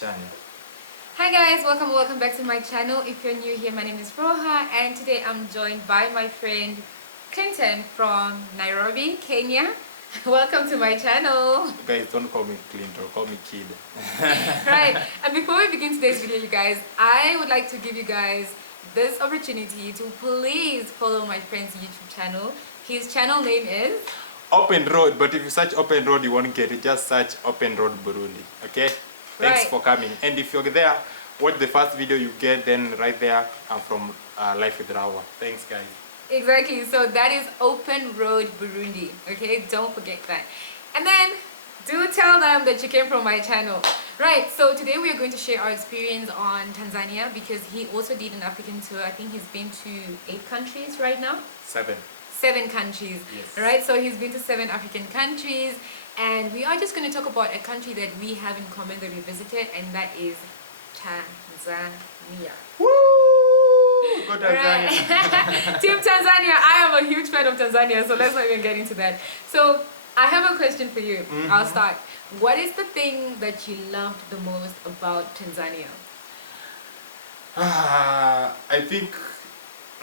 Channel. Hi guys, welcome back to my channel. If you're new here, my name is Rauha and today I'm joined by my friend Clinton from Nairobi, Kenya. Welcome to my channel. Guys, don't call me Clinton, call me Kid. Right, and before we begin today's video, you guys, I would like to give you guys this opportunity to please follow my friend's YouTube channel. His channel name is Open Road, but if you search Open Road, you won't get it. Just search Open Road Burundi. Okay? Thanks for coming. And if you're there, watch the first video you get, then right there, I'm from Life with Rauha. Thanks, guys. Exactly, so that is Open Road Burundi. Okay, don't forget that. And then do tell them that you came from my channel. Right, so today we are going to share our experience on Tanzania because he also did an African tour. I think he's been to 8 countries right now. 7 countries. Yes. Right, so he's been to 7 African countries, and we are just going to talk about a country that we have in common that we visited, and that is Tanzania. Woo! Go Tanzania. Right. Team Tanzania. I am a huge fan of Tanzania, so let's not even get into that. So I have a question for you. I'll start. What is the thing that you loved the most about Tanzania? I think,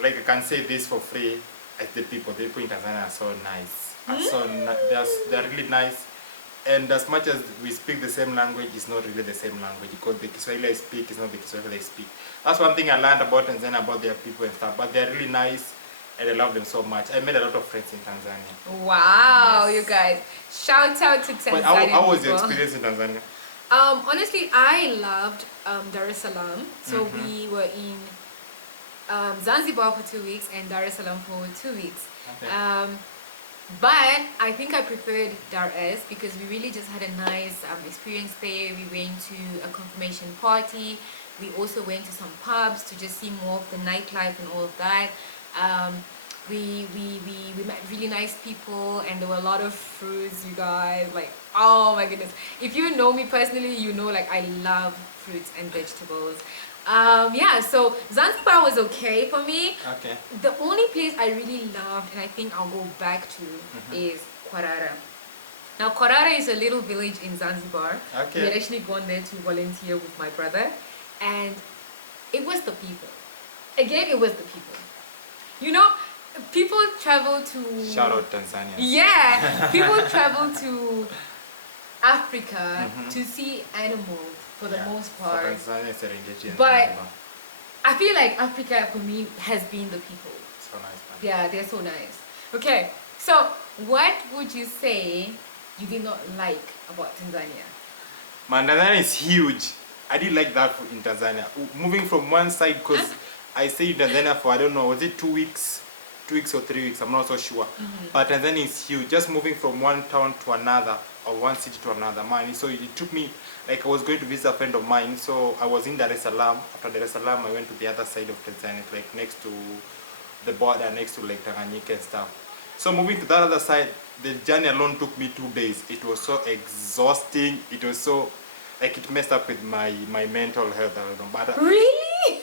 like I can say this for free, as the people in Tanzania are so nice. They're really nice. And as much as we speak the same language, it's not really the same language because the Kiswahili I speak is not the Kiswahili I speak. That's one thing I learned about Tanzania, about their people and stuff. But they're really nice and I love them so much. I made a lot of friends in Tanzania. Wow, Yes. you guys. Shout out to Tanzania. But how was your people. experience in Tanzania? Honestly, I loved Dar es Salaam. So we were in Zanzibar for 2 weeks and Dar es Salaam for 2 weeks. Okay. But I think I preferred Dar es because we really just had a nice experience there. We went to a confirmation party. We also went to some pubs to just see more of the nightlife and all of that. We met really nice people and there were a lot of fruits, you guys. Like, oh my goodness. If you know me personally, you know like I love fruits and vegetables. Yeah, so Zanzibar was okay for me. Okay. The only place I really loved and I think I'll go back to is Kwarara. Now Kwarara is a little village in Zanzibar. Okay. We had actually gone there to volunteer with my brother and it was the people. Again, it was the people. You know, people travel to... Shout out Tanzania. Yeah, people travel to Africa to see animals for the most part. For Tanzania, Serengeti and But Zanzibar. I feel like Africa for me has been the people. So nice, man. Yeah, they're so nice. Okay, so what would you say you did not like about Tanzania? Man, Tanzania is huge. I did like that in Tanzania. Moving from one side, because I stayed in Tanzania for, I don't know, was it 2 weeks? 2 weeks or 3 weeks, I'm not so sure. But Tanzania is huge. Just moving from one town to another, or one city to another, man. So it took me, like I was going to visit a friend of mine, so I was in Dar es Salaam. After Dar es Salaam, I went to the other side of Tanzania, like next to the border, next to Lake Tanganyika and stuff. So moving to that other side, the journey alone took me 2 days. It was so exhausting. It was so, like it messed up with my mental health. I don't know. But Really?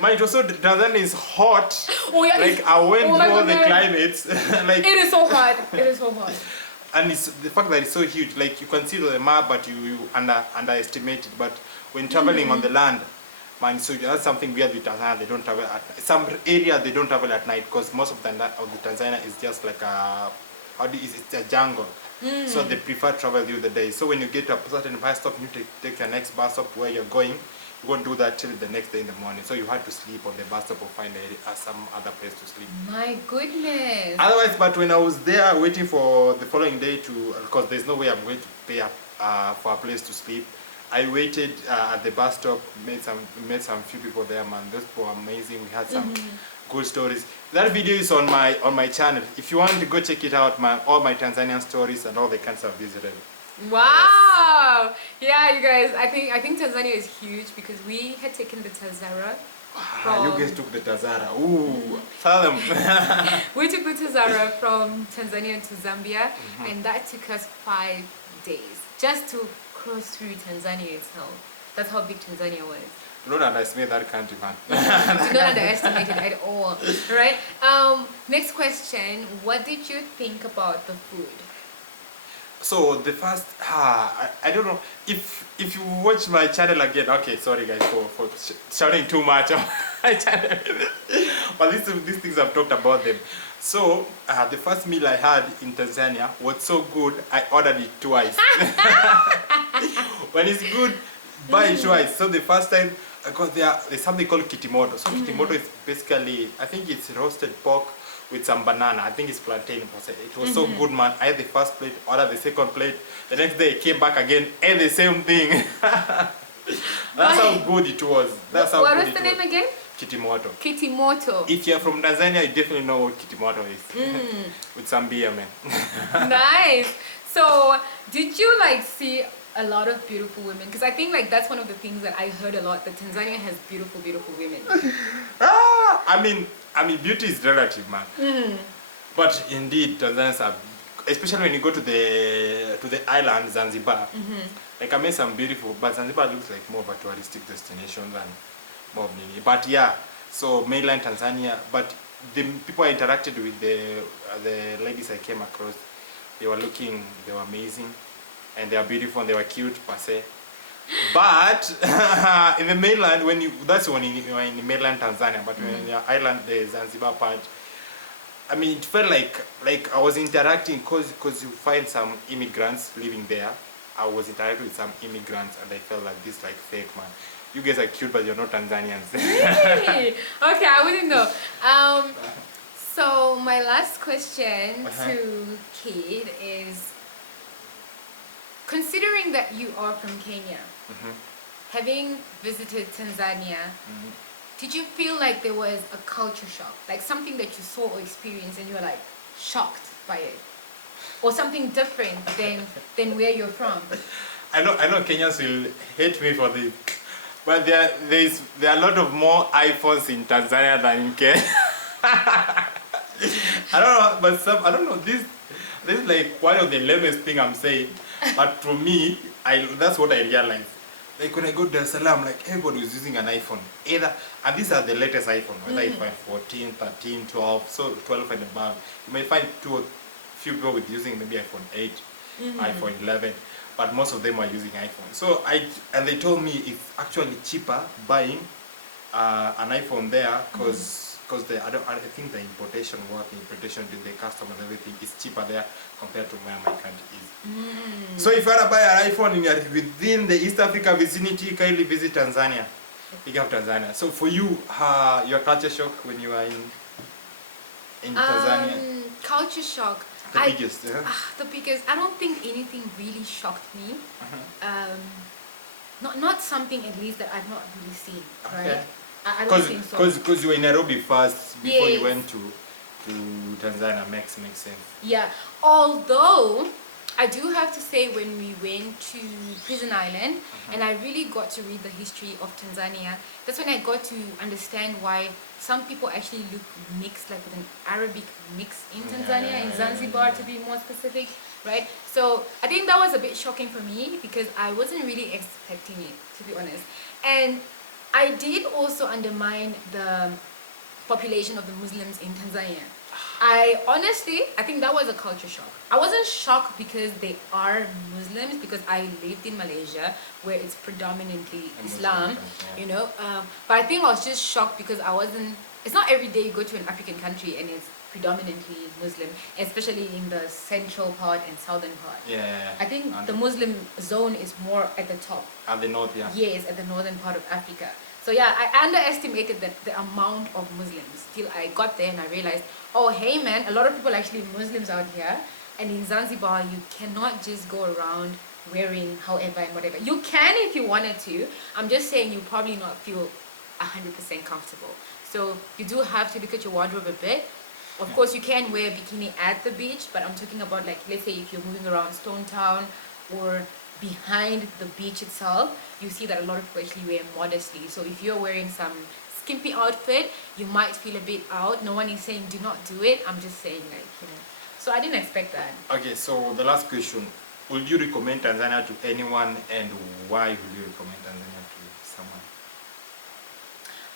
man, it was so, Tanzania is hot. Oh yeah, Like I went oh my through all the goodness. climates. Like, It is so hard. It is so hard. and it's the fact that it's so huge. Like you can see the map, but you underestimate it. But when traveling on the land, man, so that's something weird with Tanzania. They don't travel at night. Some areas they don't travel at night because most of the Tanzania is just like it's a jungle. So they prefer travel during the day. So when you get to a certain bus stop, you take your next bus stop where you're going. You won't do that till the next day in the morning. So you had to sleep on the bus stop or find some other place to sleep. My goodness. Otherwise, but when I was there waiting for the following day because there's no way I'm going to pay for a place to sleep, I waited at the bus stop, met some few people there, man. Those people were amazing. We had some good stories. That video is on my channel. If you want to go check it out, all my Tanzanian stories and all the countries I've visited. Wow. Yeah, you guys, I think Tanzania is huge because we had taken the Tazara. You guys took the Tazara. Ooh, tell them. We took the Tazara from Tanzania to Zambia and that took us 5 days just to cross through Tanzania itself. That's how big Tanzania was. Don't underestimate that country, man. Do not underestimate it at all. Right? Next question. What did you think about the food? So the first, I don't know if you watch my channel again. Okay, sorry guys for shouting too much on my channel, but these things I've talked about them. So the first meal I had in Tanzania was so good I ordered it twice. When it's good, buy it twice. So the first time I got there's something called kitimoto. So kitimoto is basically, I think it's roasted pork with some banana. I think it's plantain. It was so good, man. I had the first plate, ordered the second plate. The next day I came back again, ate the same thing. That's how good it was. That's how what good was it the was. name again? Kitimoto. Kitimoto. If you're from Tanzania, you definitely know what kitimoto is. With some beer, man. Nice. So did you like see a lot of beautiful women? Because I think like that's one of the things that I heard a lot, that Tanzania has beautiful women. I mean, beauty is relative, man. But indeed, Tanzanians are, especially when you go to the island, Zanzibar. Like I met some beautiful, but Zanzibar looks like more of a touristic destination than more of Nini. But yeah, so mainland Tanzania. But the people I interacted with, the ladies I came across, they were amazing, and they are beautiful and they were cute per se. But in the mainland, that's when you're in mainland Tanzania, but when you're island, the Zanzibar part, I mean, it felt like I was interacting, because you find some immigrants living there. I was interacting with some immigrants, and I felt like this like fake, man. You guys are cute, but you're not Tanzanians. Really? Okay, I wouldn't know. So my last question to Kid is, considering that you are from Kenya, having visited Tanzania, did you feel like there was a culture shock? Like something that you saw or experienced and you were like shocked by it? Or something different than where you're from? I know Kenyans will hate me for this, but there are a lot of more iPhones in Tanzania than in Kenya. I don't know, but I don't know, this is like one of the lamest thing I'm saying, but to me, that's what I realized. Like when I go to Dar es Salaam, like everybody was using an iPhone. And these are the latest iPhone, whether iPhone 14, 13, 12, so 12 and above. You may find few people with using maybe iPhone 8, iPhone 11, but most of them are using iPhone. So and they told me it's actually cheaper buying an iPhone there, because I think the importation to the customer and everything is cheaper there compared to where my country is. So if you want to buy an iPhone and you're within the East Africa vicinity, kindly visit Tanzania. Pick up Tanzania. So for you, your culture shock when you are in Tanzania? Culture shock. The biggest, the biggest. I don't think anything really shocked me. Not something at least that I've not really seen. Right? I don't think so. Because you were in Nairobi first before you went to Tanzania. Makes sense. Yeah. Although I do have to say, when we went to Prison Island and I really got to read the history of Tanzania, that's when I got to understand why some people actually look mixed, like with an Arabic mix in Tanzania, in Zanzibar to be more specific, right? So I think that was a bit shocking for me, because I wasn't really expecting it, to be honest. And I did also undermine the population of the Muslims in Tanzania. I think that was a culture shock. I wasn't shocked because they are Muslims, because I lived in Malaysia where it's predominantly Islam, you know. But I think I was just shocked because it's not every day you go to an African country and it's predominantly Muslim, especially in the central part and southern part. I think the Muslim zone is more at the top. At the north, Yes, at the northern part of Africa. So yeah, I underestimated the amount of Muslims. Till I got there and I realized, oh hey man, a lot of people are actually Muslims out here. And in Zanzibar, you cannot just go around wearing however and whatever. You can if you wanted to. I'm just saying you probably not feel 100% comfortable. So you do have to look at your wardrobe a bit. Of course, you can wear a bikini at the beach, but I'm talking about, like, let's say if you're moving around Stone Town or behind the beach itself, you see that a lot of people actually wear modestly. So if you're wearing some skimpy outfit, you might feel a bit out. No one is saying do not do it. I'm just saying, like, you know. So I didn't expect that. Okay, so the last question. Would you recommend Tanzania to anyone, and why would you recommend Tanzania to someone?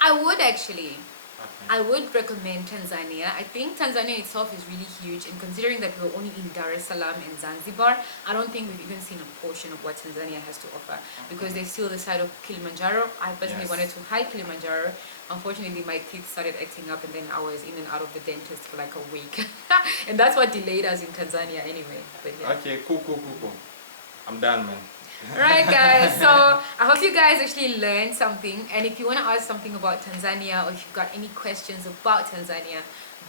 I would actually. Okay. I would recommend Tanzania. I think Tanzania itself is really huge, and considering that we're only in Dar es Salaam and Zanzibar, I don't think we've even seen a portion of what Tanzania has to offer, because they're still the side of Kilimanjaro. I personally wanted to hike Kilimanjaro. Unfortunately, my teeth started acting up, and then I was in and out of the dentist for like a week. And that's what delayed us in Tanzania anyway. But yeah. Okay, cool. I'm done, man. Alright guys, so I hope you guys actually learned something, and if you want to ask something about Tanzania, or if you've got any questions about Tanzania,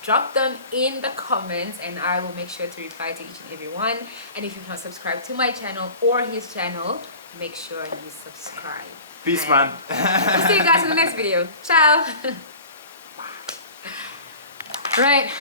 drop them in the comments and I will make sure to reply to each and every one. And if you've not subscribed to my channel or his channel, make sure you subscribe. Peace, And man. we'll see you guys in the next video. Ciao. Right.